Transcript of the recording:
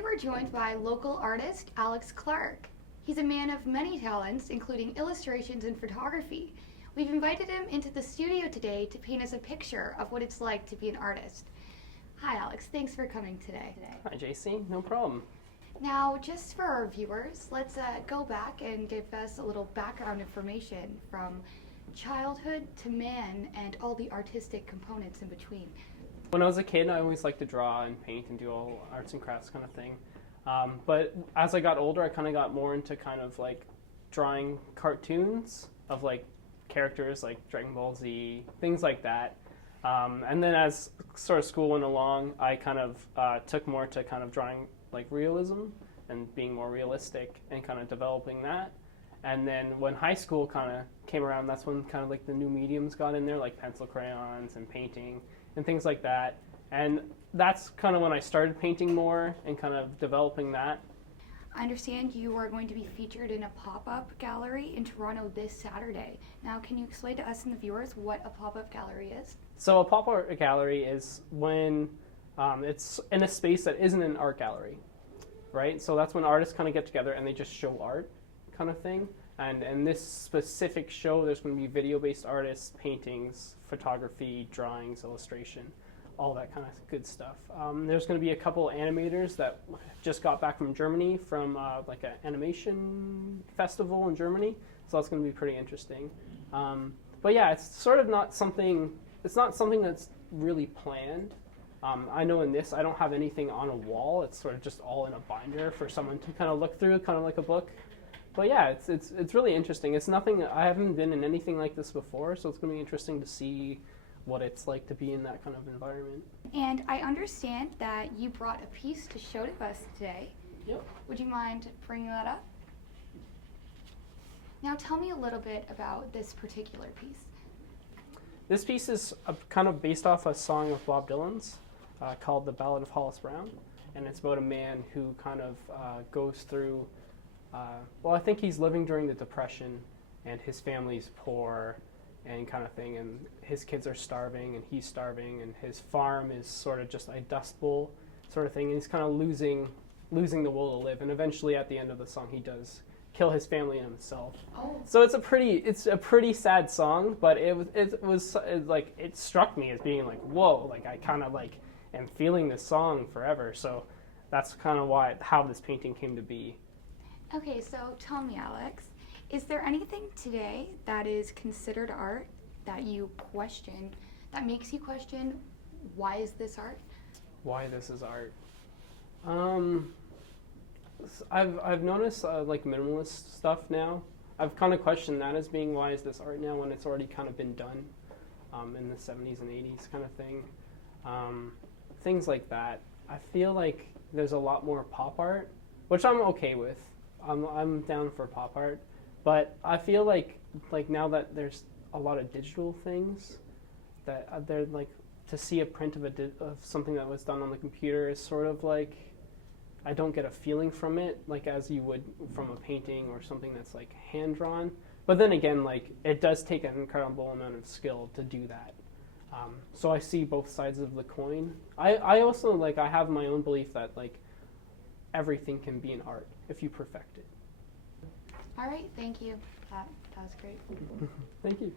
Today we're joined by local artist Alex Clarke. He's a man of many talents, including illustrations and photography. We've invited him into the studio today to paint us a picture of what it's like to be an artist. Hi Alex, thanks for coming today. Hi Jacie, no problem. Now, just for our viewers, let's go back and give us a little background information from childhood to man and all the artistic components in between. When I was a kid, I always liked to draw and paint and do all arts and crafts kind of thing. But as I got older, I kind of got more into kind of like drawing cartoons of like characters like Dragon Ball Z, things like that. And then as sort of school went along, I kind of took more to kind of drawing like realism and being more realistic and kind of developing that. And then when high school kind of came around, that's when kind of like the new mediums got in there, like pencil crayons and painting and things like that. And that's kind of when I started painting more and kind of developing that. I understand you are going to be featured in a pop-up gallery in Toronto this Saturday. Now, can you explain to us and the viewers what a pop-up gallery is? So a pop-up gallery is when it's in a space that isn't an art gallery, right? So that's when artists kind of get together and they just show art kind of thing. And in this specific show, there's going to be video-based artists, paintings, photography, drawings, illustration, all that kind of good stuff. There's going to be a couple animators that just got back from Germany from like an animation festival in Germany, so that's going to be pretty interesting. But yeah, it's sort of not something. It's not something that's really planned. I know in this, I don't have anything on a wall. It's sort of just all in a binder for someone to kind of look through, kind of like a book. But yeah, it's really interesting. It's nothing. I haven't been in anything like this before, so it's going to be interesting to see what it's like to be in that kind of environment. And I understand that you brought a piece to show to us today. Yep. Would you mind bringing that up? Now tell me a little bit about this particular piece. This piece is kind of based off a song of Bob Dylan's called The Ballad of Hollis Brown, and it's about a man who kind of goes through, well, I think he's living during the Depression, and his family's poor, and kind of thing, and his kids are starving and he's starving, and his farm is sort of just a dust bowl sort of thing, and he's kind of losing the will to live, and eventually at the end of the song he does kill his family and himself. Oh. So it's a pretty sad song, but it struck me as being like, whoa, like I kind of like am feeling this song forever. So that's kind of how this painting came to be. Okay, so tell me, Alex, is there anything today that is considered art that you question, that makes you question, why is this art? Why this is art? I've noticed like minimalist stuff now. I've kind of questioned that as being, why is this art now when it's already kind of been done in the 70s and 80s kind of thing. Things like that. I feel like there's a lot more pop art, which I'm okay with. I'm down for pop art. But I feel like now that there's a lot of digital things, that they're like, to see a print of something that was done on the computer is sort of like, I don't get a feeling from it like as you would from a painting or something that's like hand drawn. But then again, like it does take an incredible amount of skill to do that. So I see both sides of the coin. I also like, I have my own belief that like everything can be an art if you perfect it. All right, thank you. That was great. Thank you.